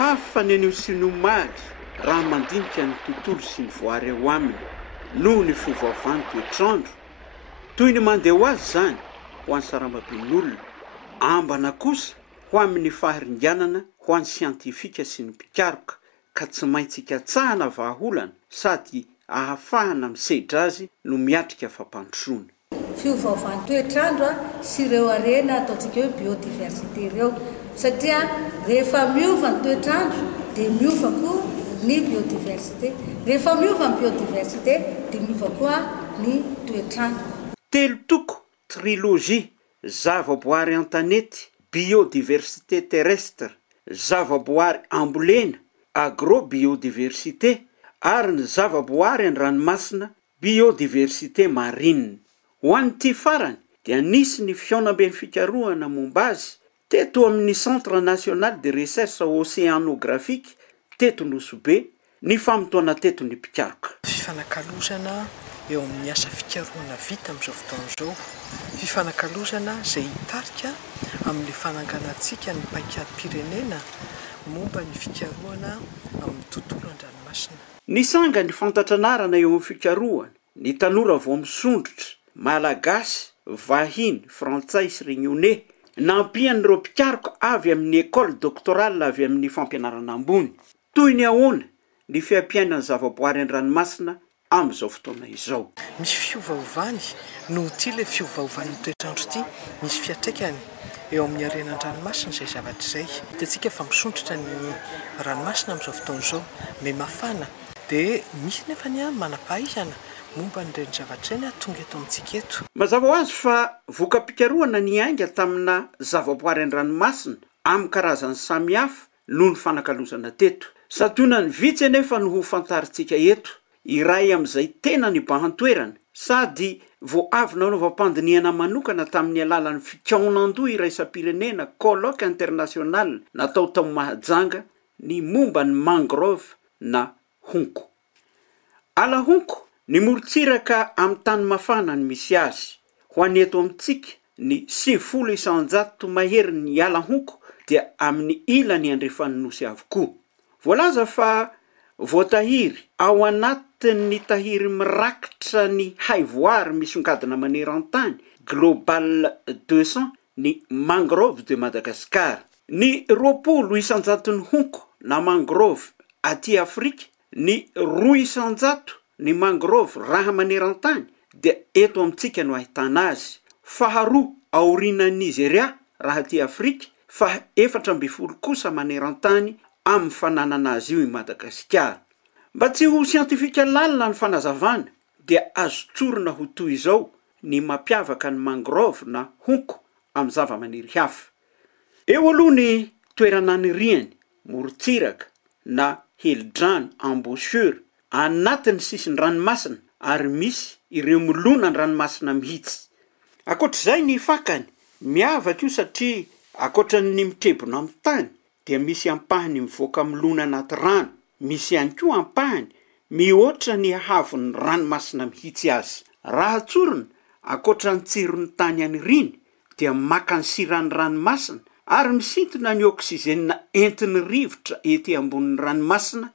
hafa ny anio sy nomaly raha mandinika ny tontolo sy ny voary eo aminy noho ny fiovaovan'ny toetrandro toy ny mandeha ho azy zany ho an'ny saramaben'olona ambana kosa ho amin'ny faharinganana ho an'ny siantifika sy ny mpikaroka ka tsy maintsy ikatsahana vahaolana sady ahafahana misedra azy no miatrika fampandrosoana. Fiovaovan'ny toetrandro sy ireo arena ataontsika hoe biodiversité ireo satria rehefa miova ny toetrandro dia miova koa ny biodiversité, rehefa miova ny biodiversité dia miova koa ny toetrandro. Telo toko trilogie zavaboary an-tanety, biodiversité terrestre, zavaboary ambolena, agrobiodiversité ary ny zavaboary an-dranomasina, biodiversité marine. Ho an'ity farany dia nisy ny fionam-ben'ny fikarohana momba azy teto amin'ny Centre National de Recherche Océanographique teto Nosobe ny famotoana teto ny mpikaroka. Fifanakalozana eo amin'ny asa fikarohana vita amin'izao fotoana izao. Fifanakalozana izay hitarika amin'ny fananganantsika ny paikadym-pirenena momba ny fikarohana amin'ny tontolo an-dranomasina. Nisanga ny fantatranarana eo amin'ny fikarohana, ny tanora vao misondrotra, malagasy, vahiny, frantsay sy réunionnais, nampian'ireo mpikaroka avy amin'ny école doctorale avy amin'ny fampianarana ambony. Toy ny ahoana ny fiampiainan'ny zavaboary an-dranomasina amin'izao fotoana izao. Misy fiovaovany no ity le fiovaovan'ny toetrandro ity, misy fiatraikany eo amin'ny arenan-dranomasina izay zavatra izay. Hitantsika fa misondrotra ny ranomasina amin'izao fotoana izao, me mafana dia misy nefa ny manam-pahaizana momba n'ireny zavatra ireny tonga eto amintsika eto. Mazava ho azy fa voka-pikarohana ny ainga tamina zavaboary an-dranomasina amin'ny karazany samihafa noho ny fanakalozana teto. Satona ny vitsy anefa no ho fantaritsika eto, iray amin'izay tena ny bahantoerana sady vao avy nanaovam-pandinihana manokana tamin'ny alalan'ny fikaonandoha iraisam-pirenena colloque international natao tao Mahajanga ny momba ny mangrove na honko. Ala honko ny morontsiraka amin'ny tany mafana ny misy azy. Ho an'ny eto amintsika ny 700 mahery ny ala honko dia amin'ny ilany andrefan'ny nosy avokoa. Voalaza fa voatahiry ao anatin'ny tahiry mirakitra ny haivoary misongadina maneran-tany global 200 ny mangrove de Madagascar. Ny 200 ny honko na mangrove aty Afrika, ny 200 ny mangrove raha maneran-tany dia eto amintsika no ahitana azy. Faharoa aorianan'ny Nigeria raha aty Afrika, fa 14 kosa maneran-tany amin'ny fananana azy io i Madagasikara. Mba tsy ho siantifika lalina ny fanazavana dia azo tsorina ho toy izao ny mampiavaka ny mangrove na honko amin'ny zava-maniry hafa. Eo aloha ny toerana niriany, morontsiraka na helidrano embouchure anatin'ny sisin'ny ranomasina ary misy ireo molona ny ranomasina mihitsy. Ankoatr'izay ny fakany miavaka io satria ankoatran'ny mitrebona amin'ny tany dia misy ampahany mivoaka milona anaty rano, misy ihany koa ampahany mihoatra ny havon'ny ranomasina mihitsy azy. Raha tsorina ankoatran'ny tsiron'ny tany aniriny dia maka ny siran'ny ranomasina ary misintona ny oksizena entin'ny rivotra ety ambonin'ny ranomasina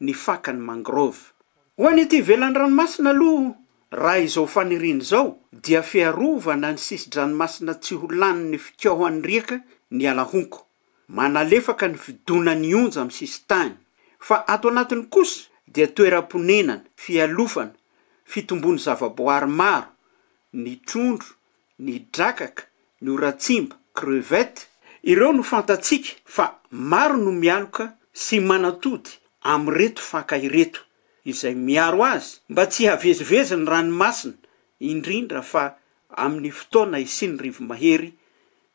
ny fakany mangrove. Ho any ety ivelan'ny ranomasina aloha, raha izao faniriany izao dia fiarovana ny sisin-dranomasina tsy ho lanin'ny fikaohan'ny rieka ny ala honko. Manalefaka ny fidonan'ny onja amin'ny sisi-tany. Fa ato anatiny kosa dia toeram-ponenana, fialofana, fitombony zavaboary maro, ny trondro, ny drakaka, ny oratsimba, crevette. Ireo no fantatsika fa maro no mialoka sy manatody amin'reto faka ireto, izay miaro azy mba tsy havezivezy ny ranomasina, indrindra fa amin'ny fotoana isian'ny rivo mahery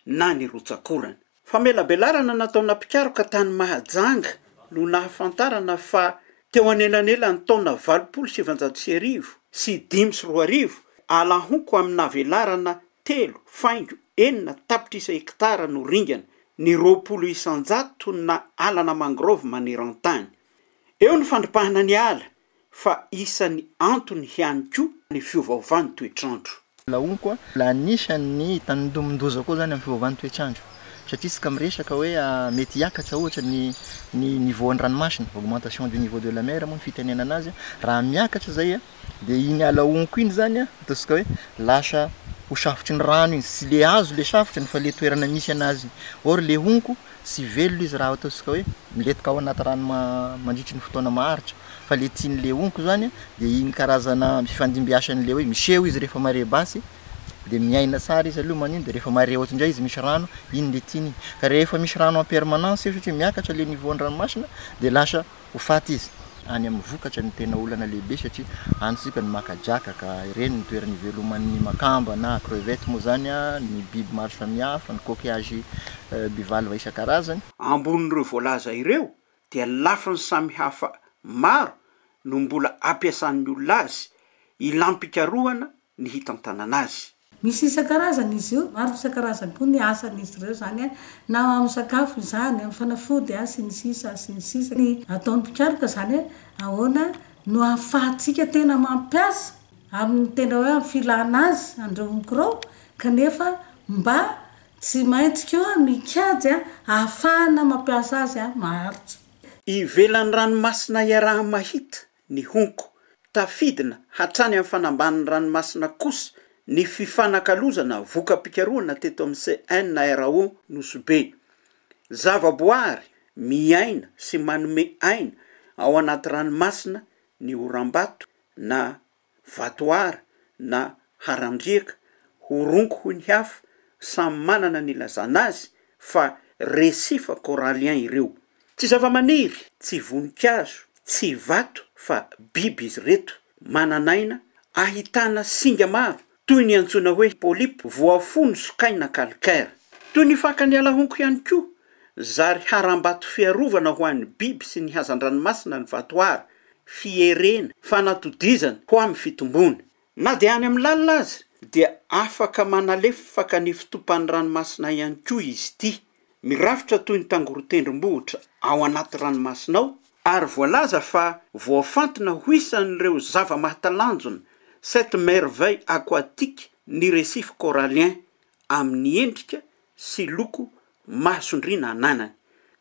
na ny rotsakorana. Famelabelarana nataona mpikaroka tany Mahajanga no nahafantarana fa teo anelanela ny taona 710 sy 520 ala honko amin'ny navelarana 3,4 tapitrisa hektara no ringana, ny 200 na alana mangrove maneran-tany. Eo ny fandripahana ny ala fa isan'ny antony ihany koa ny fiovaovan'ny toetrandro. La honko la anisan'ny tany ndomondoza koa zany amin'ny fiovaovan'ny toetrandro. satria iska miresaka hoe mety hiakatra ohatra ny niveau ny ranomasina, augmentation du niveau de la mer moa ny fitenena anazy. Raha miakatra zay dia iny alaonko iny zany ataontsika hoe lasa ho safotry ny rano iny, sy le azo le safotry fa le toerana misy anazy. Or le onko sy velona izy raha ataontsika hoe miletika ao anaty rano mandritry ny fotoana maharitra, fa le tian'le onko zany dia iny karazana fifandimbiasan'le hoe miseho izy rehefa mare basy dia miaina tsara izy aloha manino, dia rehefa mare ohatry indray izy misy rano iny le tiany. Ka rehefa misy rano en permanence satria miakatra le niveau ny ranomasina dia lasa ho faty izy any amin'ny vokatra ny tena olana lehibe, satria antsika ny makajakaka ireny ny toerana iveloman'ny makamba na crevette moa zany ny biby maro samihafa, ny coquillage bivalva isan-karazany. Ambonin'ireo voalaza ireo dia lafiny samihafa maro no mbola ampiasan'ny olona azy ilampikarohana ny hitantanana azy. Misy isan-karazany izy io, maro isan-karazany koa ny asan'izy ireo zany na amin'ny sakafo izany, amin'ny fanafody sy ny sisa sy ny sisa. Ny ataon'ny mpikaroka zany ahoana no ahafahantsika tena mampiasa amin'ny tena hoe amin'ny filana azy andreo micro, kanefa mba tsy maintsy koa mikajy ahafahana mampiasa azy maharitra. Ivelan'ny ranomasina iaraha mahita ny honko tafidina hatrany amin'ny fanamban'ny ranomasina kosa ny fifanakalozana voka-pikaroana teto amin'ny CN na RAO Nosobe. Zavaboary miaina sy manome aina ao anaty ranomasina ny oram-bato na vatoara na harandriaka, horonko ho ny hafa samy manana ny ilazana azy fa resifa corallien ireo. Tsy zava-maniry, tsy voninkazo, tsy vato fa biby izy reto, mananaina, ahitana singa maro toy ny antsoina hoe polype, voafono sokaina calcaire. Toy ny fakany alahonko ihany koa, zary harambato fiarovana ho an'ny biby sy ny hazan-dranomasina ny vatoara, fierena, fanatodizana ho amin'ny fitombona. Na dia any amin'ny lalina azy dia afaka manalefa fakany fitopan'ny ranomasina ihany koa izy ity. Mirafitra toy ny tangorotendrom-bohitra ao anaty ranomasinao, ary voalaza fa voafantina ho isan'ireo zava-mahatalanjona cette merveille aquatique ny récif corallien amin'ny endrika sy loko masondriana ananany.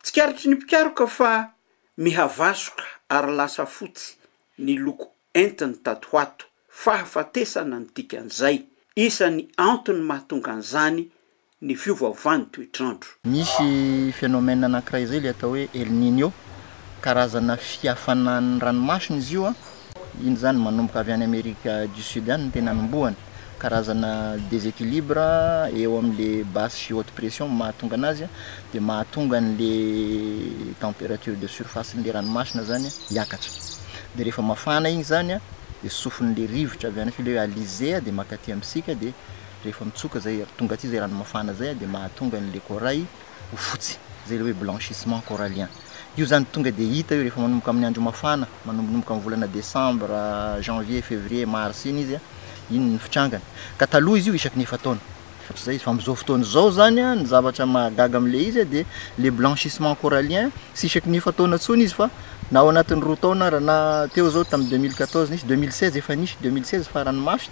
Tsikaritry ny mpikaroka fa mihavasoka ary lasa fotsy ny loko entiny tatoato, fahafatesana ny dikan'izay, isan'ny antony mahatonga an'izany ny fiovaovan'ny toetrandro. Misy phénomène anankiray zay le atao hoe El Niño, karazana fihafanan'ny ranomasina izy io iny zany manomboka avy any Amerika du Sud any ny tena nombohany, karazana déséquilibre eo amin'le basse sy haute pression mahatonga anazy dia mahatonga an'le température de surface n'le ranomasina zany hiakatra. Dia rehefa mafana iny zany dia sofin'le rivotra avy any file hoe alizé dia makaty amintsika, dia rehefa mitsoka zay tonga aty zay rano mafana zay dia mahatonga an'le corail ho fotsy, zay le hoe blanchissement corallien. Io zany tonga dia hita io rehefa manomboka amin'ny andro mafana, manomboka amin'ny volana décembre, janvier, février, mars iny izy iny ny fitrangany. Ka taloha izy io isaky ny efataona. Zay fa amin'izao fotoana zao zany ny zavatra mahagaga amin'le izy dia le blanchissement corallien sy isaky ny efataona tsony izy fa na ao anatin'ny roa taona na teo zao tamin'ny 2014 nisy, 2016 efa nisy, 2016 fa ranomafy.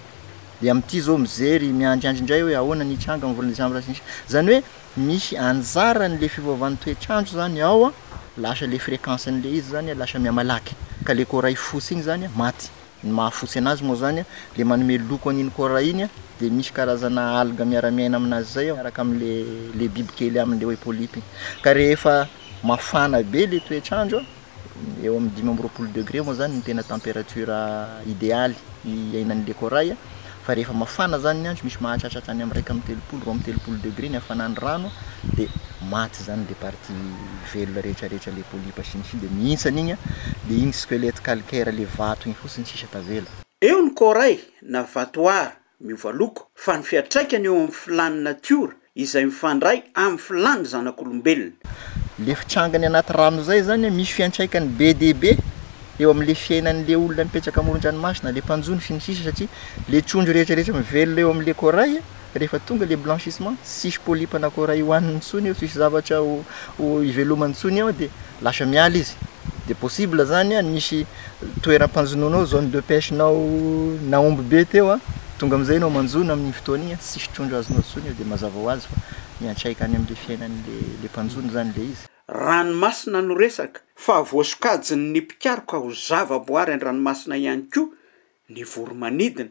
Dia amin'ity zao mijery miandriandry indray hoe ahoana ny hitranga amin'ny volana décembre sy nisy. Zany hoe misy anjarany le fiovaovan'ny toetrandro zany ao lasa le fréquence an'le izy zany lasa miamalaky, ka le corail fotsy iny zany maty. Ny mahafotsy anazy moa zany le manome loko an'iny corail iny dia misy karazana alga miara-miaina aminazy zay miaraka amin'le biby kely amin'le hoe polype. Ka rehefa mafana be le toetrandro eo amin'ny 20 degré moa zany ny tena température idéaly iainan'le corail, fa rehefa mafana zany ny andro misy mahatratratra any amin'ny 1 degré ny hafanan'ny rano dia maty zany le partie velona rehetrarehetra le polype sy ny sisa, dia mihintsana igny dia igny squelette calcaire le vato igny fotsiny sisa tavela. Eo ny corail na vatoara miova loko fa ny fiatraikany eo amin'ny filany natiora izay mifandray amin'ny filany zanak'olombelona. Le fitrangany anaty rano zay zany misy fiantraikany be dia be eo amin'le fiainan'le olona mipetraka amoron-dranomasina, le mpanjony sy ny sisa, satria le trondro rehetrarehetra mivelona eo amin'le corail rehefa tonga le blanchissement sisy polype na corail hohaniny ntsony eo, sisy zavatra ho ivelomany ntsony eo dia lasa miala izy. Dia possible zany misy toeram-panjononao zone de pêche nao naomby be teo tonga amin'izay nao manjona amin'ny fotoana igny sisy trondro azonao ntsony eo dia mazava ho azy fa miantsaika any amin'le fiainan'le mpanjony zany le izy. Ranomasina no resaka fa voasokajiny ny mpikaroka ho zava-boary an-dranomasina ihany koa ny voromanidina.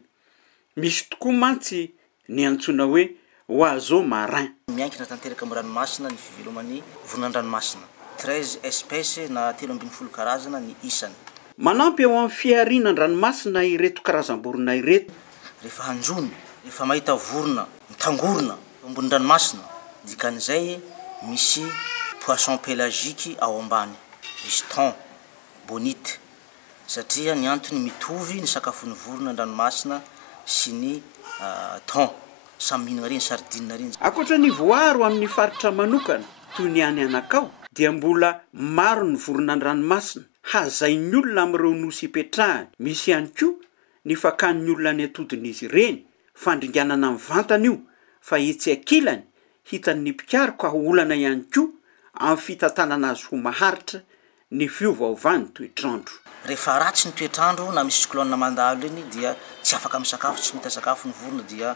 Misy tokoa mantsy ny antsoina hoe oiseau marin. Miankina tanteraka amin'ny ranomasina ny fiveloman'ny voronandranomasina. 13 espèces na 13 karazana ny isany. Manampy eo amin'ny fiarinan-dranomasina ireto karazam-borona ireto. Rehefa hanjony, rehefa mahita vorona mitangorona ambony ranomasina, dikan'izay misy poisson pélagique ao ambany, misy thon, bonite, satria ny antony mitovy ny sakafon'ny vorona an-dranomasina sy ny thon, samy mihinana reny sardine reny. Akoatra ny voaro amin'ny faritra manokana toy ny any anakao dia mbola maro ny vorona an-dranomasina hazain'ny olona amin'ireo nosy ipetrahany. Misy ihany koa ny fakan'ny olona ny atodin'izy ireny fandringanana amin'ny vantana io fa etsy ankilany hitan'ny mpikaroka olana ihany koa amin'ny fitantanana azy ho maharitra ny fiovaovan'ny toetrandro. Rehefa ratsy ny toetrandro na misy cyclone mandalo iny dia tsy afaka misakafo, tsy mita sakafo ny vorona dia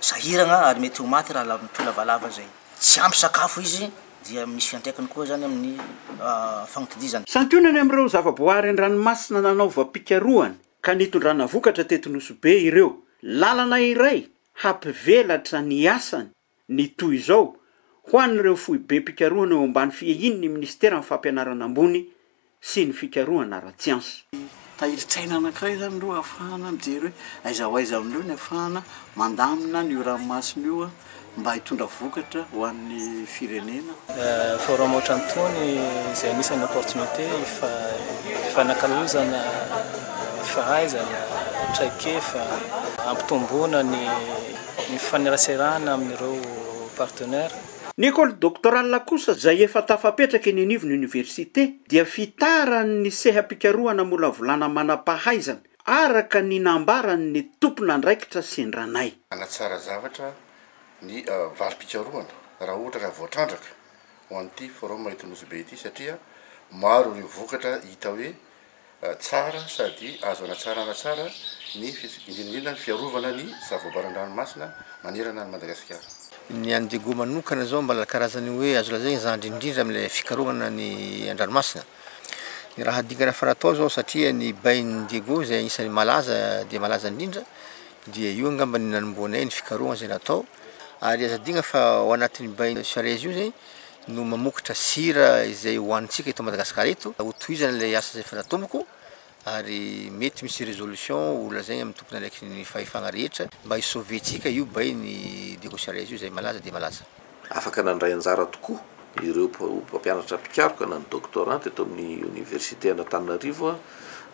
sahirana ary mety ho maty raha lavalava zay. Tsy ampy sakafo izy dia misy fiantraikany koa zany amin'ny fagnotidizana. Santionany amin'ireo zavaboary an-dranomasina nanaova-pikarohana ka nitondrana vokatra teto Nosy-be ireo. Lalana iray hampivelatra ny asany ny toy izao ho an'ireo foibe pikarohana eo ambany fiahin'ny ministera amin'ny fampianarana ambony sy ny fikarohana ara-tsiansa. Tahirin-tsaina anankiray zany ro ahafahana mijery hoe aiza ho aiza amin'io ny ahafahana mandamina ny ranomasina io mba hitondra vokatra ho an'ny firenena. Forum ohatrantony izay anisany opportunité fanakalozana fahaizana traikefa ampitomboana ny faneraserana amin'ireo partenaire. Ny école doctorale kosa izay efa tafapetraka eny anivon'ny université dia fitaran'ny seha-pikarohana mola volana manam-pahaizana araka ny nambarany ny tompona andraikitra sendranay. Anatsara zavatra ny valim-pikarohana raha ohatra ka voatrandraka ho an'ity forum eto Nosy-be ity satria maro ireo vokatra hita hoe tsara sady azo anatsara ny indrindra ny fiarovana ny zavaboary an-dranomasina manerana ny Madagasikara. Ny Andigo manokana zao mbala karazany hoe azo lazaigny zandrindrindra amin'ilay fikarohana ny an-dranomasina. Ny raha dingana faratao zao satria ny bain'ny Diego izay isan'ny malaza dia malaza indrindra dia io angamba ny nanomboanay ny fikarohana izay natao ary aza digna fa ao anatin'ny bain'ny Suarez io zay no mamokatra sira izay hoanitsika eto Madagasikara eto hotohizana ilay asa izay fatatomboko ary mety misy résolution ho lazaigny amin'ny tompona araiky ny fahefagna rehetra mba hisauventsika io bain'ny Diego Suarez io izay malaza dia malaza. Afaka nandray anjara tokoa ireo mpampianatra mpikaroka na ny doctorant eto amin'ny université Antananarivo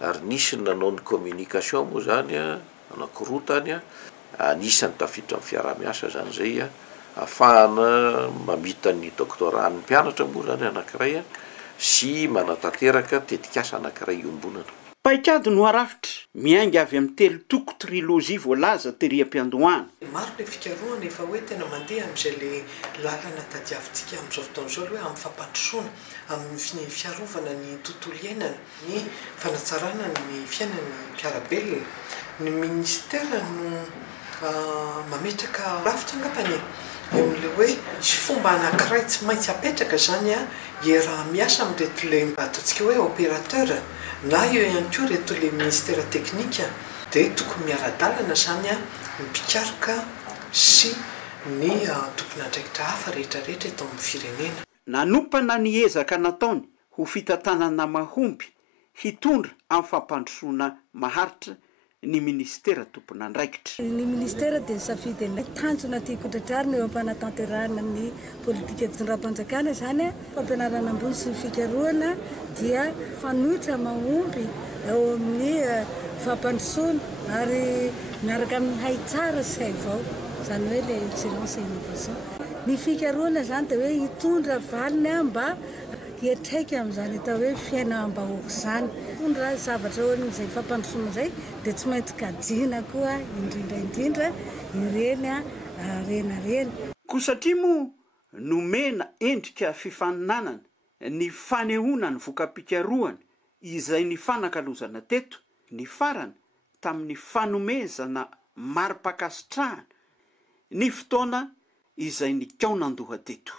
ary nisy nanao ny communication moa zany anankiroa tany anisany tafiditra amin'ny fiaraha-miasa zany zay ahafahana mamita ny doctorat ny mpianatra moa zany anankiray sy manatanteraka tetikasa anankiray iombonana. Paikady no arafitra miainga avy amin'ny telo toko trilogie voalaza tery am-piandohana. Maro le fikarohana efa hoe tena mandeha amin'izay le lalana tadiavintsika amin'izao fotoana izao hoe amin'ny fampandrosoana amin'ny fiarovana ny tontolo iainana, ny fanatsarana ny fiainan'ny mpiarabelona. Ny ministera no mametraka rafitra angapany eo amin'le hoe sy fomba anankiray tsy maintsy apetraka zany raha miasa amin'reto le ataontsika hoe opérateur na eo ihany koa reto le ministera teknika dia tokony miara-dalana zany ny mpikaroka sy ny tompona andraikitra hafa rehetrarehetra eto amin'ny firenena. Nanompana ny ezaka nataony ho fitantanana mahomby hitondra amin'ny fampandrosoana maharitra ny ministera tompona andraikitra. Ny ministera dia safidy ilay tanjona tia kotratrarina eo am-panatanterahana ny politika fitondram-panjakana zany fampianarana ambony sy ny fikarohana dia fanohitra mahomby eo amin'ny fampandrosoana ary miaraka amin'ny hay tsara sy hay vao zany hoe le excellence innovation. Ny fikarohana zany dia hoe hitondra valiny mba hiatraika amin'izany atao hoe fiainam-bahoaka zany. Hitondra zavatra hoan'izay fampandrosoana izay dia tsy maintsy kajiana koa indrindra ireny renareny. Koa satria moa nomena endrika fifaninanana ny fanehoana ny voka-pikarohana izay ny fanakalozana teto ny farana tamin'ny fanomezana mari-pakasitrahana ny fotoana izay nikao nandoha teto